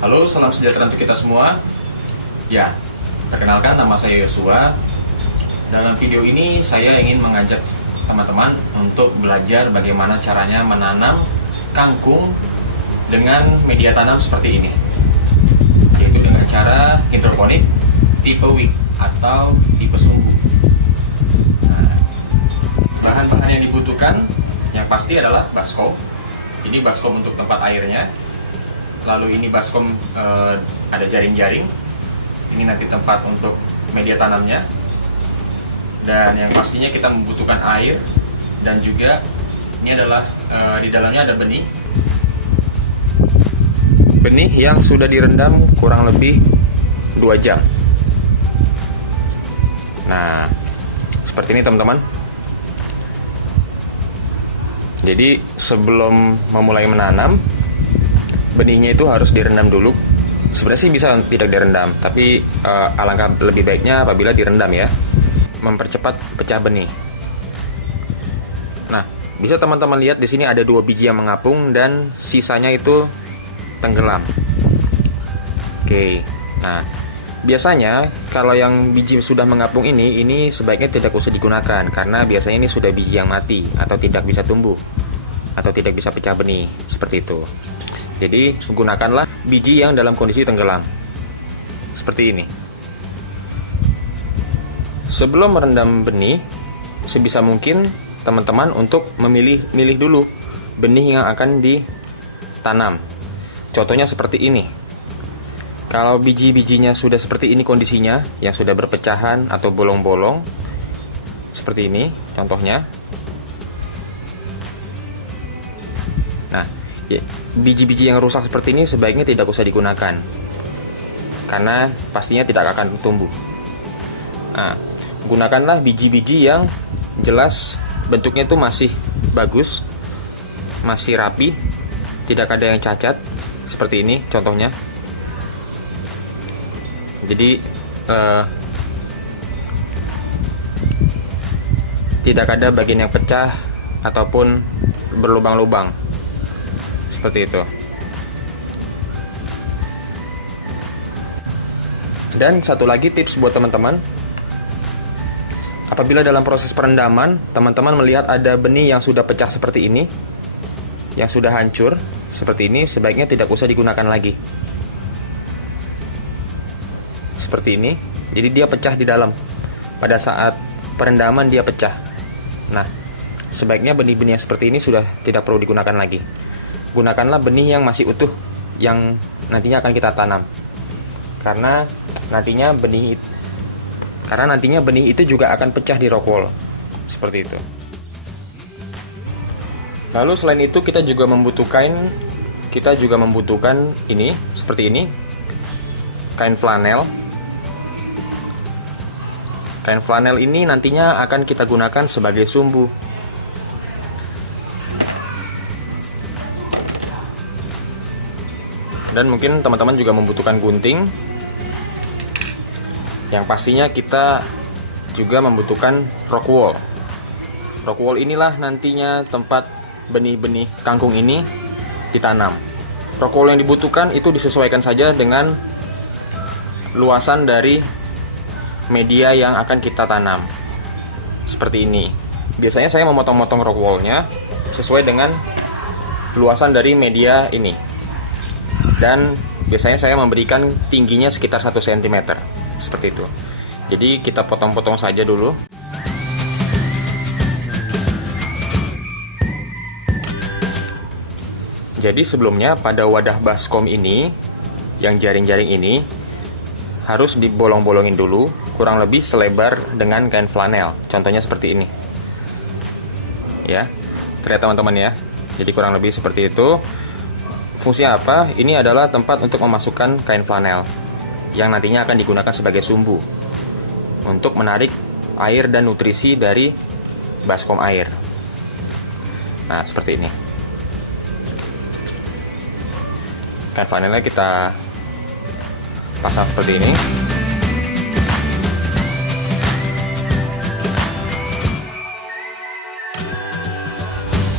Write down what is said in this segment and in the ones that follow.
Halo, salam sejahtera untuk kita semua. Ya, perkenalkan nama saya Yosua. Dalam video ini saya ingin mengajak teman-teman untuk belajar bagaimana caranya menanam kangkung dengan media tanam seperti ini, yaitu dengan cara hidroponik tipe wick atau tipe sumbu. Nah, bahan-bahan yang dibutuhkan yang pasti adalah baskom. Ini baskom untuk tempat airnya. Lalu ini baskom ada jaring-jaring. Ini nanti tempat untuk media tanamnya. Dan yang pastinya kita membutuhkan air. Dan juga ini adalah di dalamnya ada benih. Benih yang sudah direndam kurang lebih 2 jam. Nah, seperti ini teman-teman. Jadi sebelum memulai menanam, benihnya itu harus direndam dulu. Sebenarnya sih bisa tidak direndam, tapi alangkah lebih baiknya apabila direndam ya, mempercepat pecah benih. Nah, bisa teman-teman lihat di sini ada 2 biji yang mengapung dan sisanya itu tenggelam. Oke, nah biasanya kalau yang biji sudah mengapung ini sebaiknya tidak usah digunakan karena biasanya ini sudah biji yang mati atau tidak bisa tumbuh atau tidak bisa pecah benih seperti itu. Jadi gunakanlah biji yang dalam kondisi tenggelam seperti ini. Sebelum merendam benih, sebisa mungkin teman-teman untuk memilih dulu benih yang akan ditanam. Contohnya seperti ini. Kalau biji-bijinya sudah seperti ini kondisinya, yang sudah berpecahan atau bolong-bolong, seperti ini contohnya. Nah, biji-biji yang rusak seperti ini sebaiknya tidak usah digunakan, karena pastinya tidak akan tumbuh. Nah, gunakanlah biji-biji yang jelas bentuknya itu masih bagus, masih rapi, tidak ada yang cacat, seperti ini contohnya. Jadi tidak ada bagian yang pecah ataupun berlubang-lubang seperti itu. Dan satu lagi tips buat teman-teman, apabila dalam proses perendaman teman-teman melihat ada benih yang sudah pecah seperti ini, yang sudah hancur seperti ini, sebaiknya tidak usah digunakan lagi. Seperti ini, jadi dia pecah di dalam. Pada saat perendaman dia pecah. Nah, sebaiknya benih-benih yang seperti ini sudah tidak perlu digunakan lagi. Gunakanlah benih yang masih utuh, yang nantinya akan kita tanam. Karena nantinya benih itu juga akan pecah di rock wool. Seperti itu. Lalu selain itu kita juga membutuhkan ini, seperti ini. Kain flanel. Kain flanel ini nantinya akan kita gunakan sebagai sumbu. Dan mungkin teman-teman juga membutuhkan gunting. Yang pastinya kita juga membutuhkan rock wool. Rock wool inilah nantinya tempat benih-benih kangkung ini ditanam. Rock wool yang dibutuhkan itu disesuaikan saja dengan luasan dari media yang akan kita tanam. Seperti ini. Biasanya saya memotong-motong rock wool-nya sesuai dengan luasan dari media ini. Dan biasanya saya memberikan tingginya sekitar 1 cm. Seperti itu. Jadi kita potong-potong saja dulu. Jadi sebelumnya pada wadah baskom ini, yang jaring-jaring ini harus dibolong-bolongin dulu, kurang lebih selebar dengan kain flanel. Contohnya seperti ini. Ya, terlihat teman-teman ya. Jadi kurang lebih seperti itu. Fungsinya apa? Ini adalah tempat untuk memasukkan kain flanel yang nantinya akan digunakan sebagai sumbu untuk menarik air dan nutrisi dari baskom air. Nah, seperti ini. Kain flanelnya kita pasang seperti ini.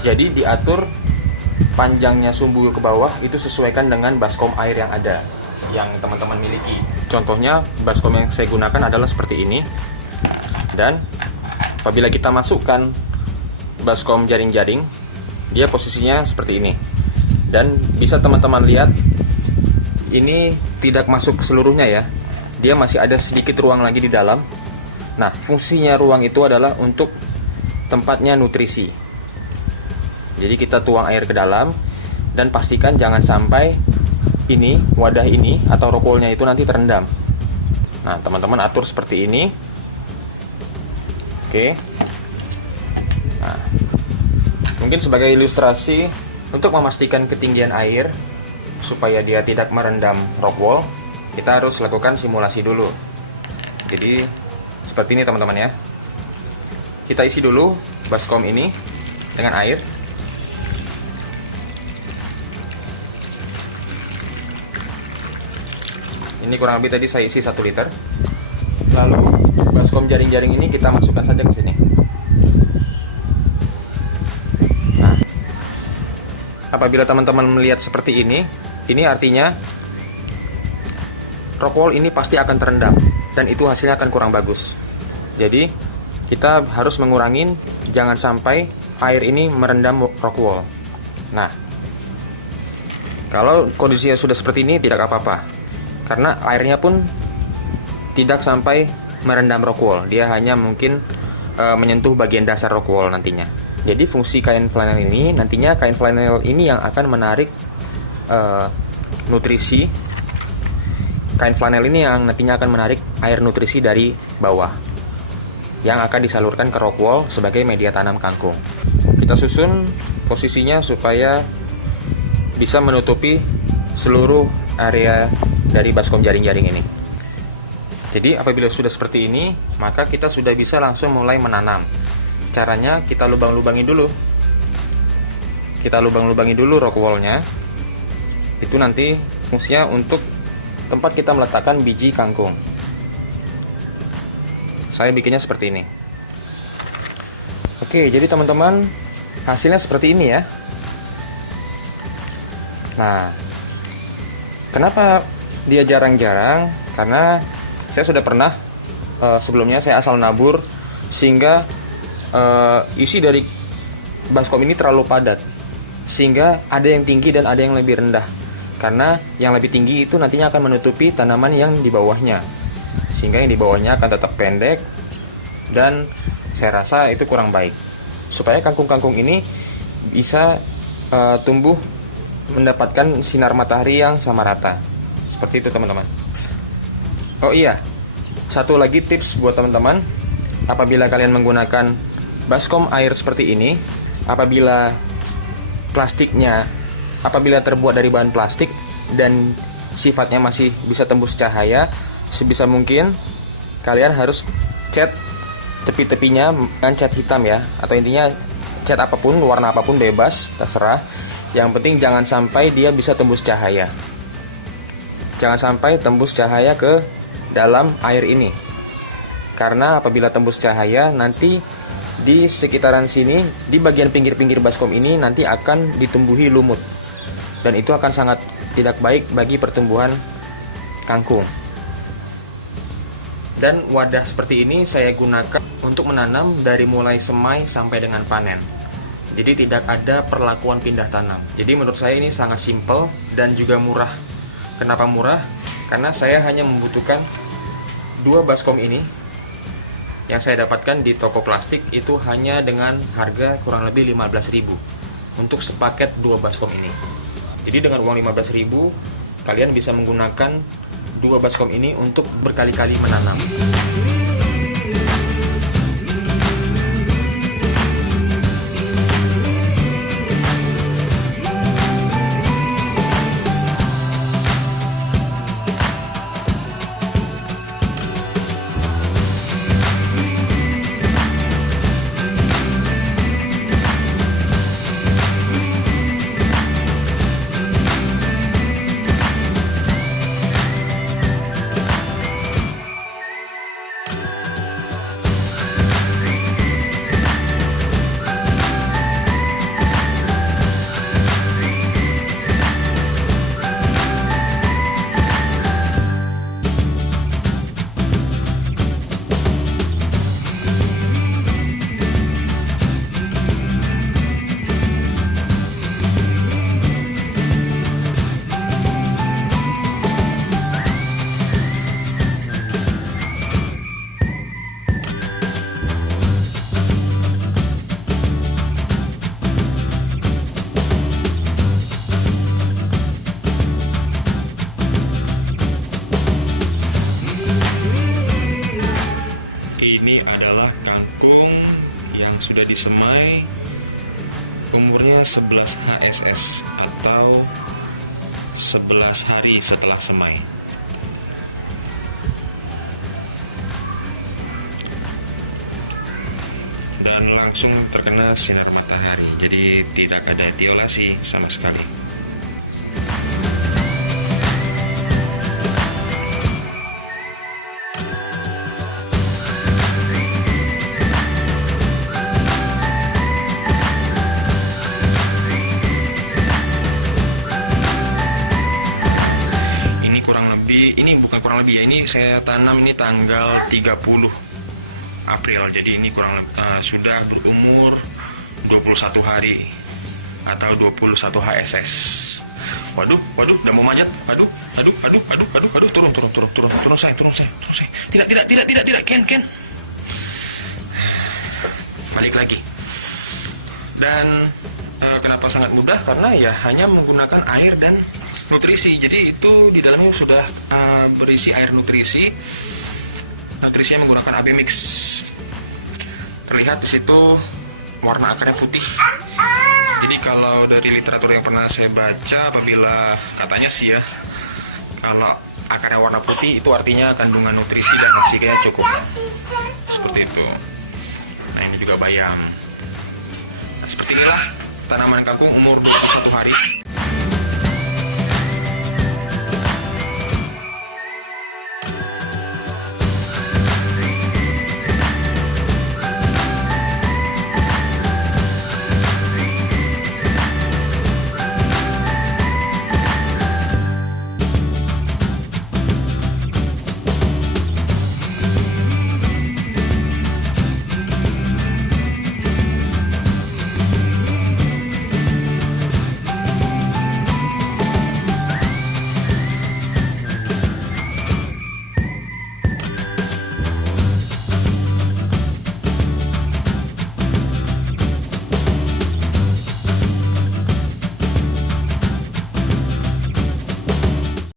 Jadi diatur panjangnya sumbu ke bawah itu sesuaikan dengan baskom air yang ada, yang teman-teman miliki. Contohnya baskom yang saya gunakan adalah seperti ini. Dan apabila kita masukkan baskom jaring-jaring, dia posisinya seperti ini. Dan bisa teman-teman lihat, ini tidak masuk seluruhnya ya. Dia masih ada sedikit ruang lagi di dalam. Nah, fungsinya ruang itu adalah untuk tempatnya nutrisi. Jadi kita tuang air ke dalam dan pastikan jangan sampai ini, wadah ini atau rock wool-nya itu nanti terendam. Nah, teman-teman atur seperti ini. Oke. Nah, mungkin sebagai ilustrasi untuk memastikan ketinggian air supaya dia tidak merendam rock wool, kita harus lakukan simulasi dulu. Jadi seperti ini teman-teman ya. Kita isi dulu baskom ini dengan air. Ini kurang lebih tadi saya isi 1 liter. Lalu baskom jaring-jaring ini kita masukkan saja ke sini. Nah, apabila teman-teman melihat seperti ini artinya rock wool ini pasti akan terendam dan itu hasilnya akan kurang bagus. Jadi kita harus mengurangin jangan sampai air ini merendam rock wool. Nah, kalau kondisinya sudah seperti ini tidak apa-apa, karena airnya pun tidak sampai merendam rock wool. Dia hanya mungkin menyentuh bagian dasar rock wool nantinya. Jadi fungsi kain flanel ini nantinya, kain flanel ini yang akan menarik nutrisi. Kain flanel ini yang nantinya akan menarik air nutrisi dari bawah yang akan disalurkan ke rock wool sebagai media tanam kangkung. Kita susun posisinya supaya bisa menutupi seluruh area dari baskom jaring-jaring ini. Jadi apabila sudah seperti ini, maka kita sudah bisa langsung mulai menanam. Caranya kita lubang-lubangi dulu. Kita lubang-lubangi dulu rock wool-nya. Itu nanti fungsinya untuk tempat kita meletakkan biji kangkung. Saya bikinnya seperti ini. Oke, jadi teman-teman, hasilnya seperti ini ya. Nah, kenapa dia jarang-jarang? Karena saya sudah pernah sebelumnya saya asal nabur sehingga isi dari baskom ini terlalu padat, sehingga ada yang tinggi dan ada yang lebih rendah. Karena yang lebih tinggi itu nantinya akan menutupi tanaman yang di bawahnya, sehingga yang di bawahnya akan tetap pendek, dan saya rasa itu kurang baik. Supaya kangkung-kangkung ini bisa tumbuh mendapatkan sinar matahari yang sama rata. Seperti itu teman-teman. Oh iya, satu lagi tips buat teman-teman. Apabila kalian menggunakan baskom air seperti ini, apabila terbuat dari bahan plastik dan sifatnya masih bisa tembus cahaya, sebisa mungkin kalian harus cat tepi-tepinya dengan cat hitam ya, atau intinya cat apapun, warna apapun bebas, terserah. Yang penting jangan sampai dia bisa tembus cahaya. Jangan sampai tembus cahaya ke dalam air ini. Karena apabila tembus cahaya, nanti di sekitaran sini, di bagian pinggir-pinggir baskom ini nanti akan ditumbuhi lumut. Dan itu akan sangat tidak baik bagi pertumbuhan kangkung. Dan wadah seperti ini saya gunakan untuk menanam dari mulai semai sampai dengan panen. Jadi tidak ada perlakuan pindah tanam. Jadi menurut saya ini sangat simpel dan juga murah. Kenapa murah? Karena saya hanya membutuhkan 2 baskom ini yang saya dapatkan di toko plastik, itu hanya dengan harga kurang lebih 15.000 untuk sepaket 2 baskom ini. Jadi dengan uang 15.000 kalian bisa menggunakan 2 baskom ini untuk berkali-kali menanam. HSS atau 11 hari setelah semai. Dan langsung terkena sinar matahari, jadi tidak ada etiolasi sama sekali. Ini bukan kurang lebih ya, ini saya tanam ini tanggal 30 April, jadi ini sudah berumur 21 hari atau 21 HSS. Waduh, udah mau manjat. Aduh, turun saya. Tidak, Ken. Balik lagi. Dan kenapa sangat mudah? Karena ya hanya menggunakan air dan nutrisi. Jadi itu di dalamnya sudah berisi air nutrisi. Nutrisinya menggunakan AB Mix. Terlihat di situ warna akarnya putih. Jadi kalau dari literatur yang pernah saya baca, apabila katanya sih ya, kalau akarnya warna putih itu artinya kandungan nutrisi dan oksigennya cukup. Seperti itu. Nah, ini juga bayam. Nah, seperti inilah tanaman kakung umur 21 hari.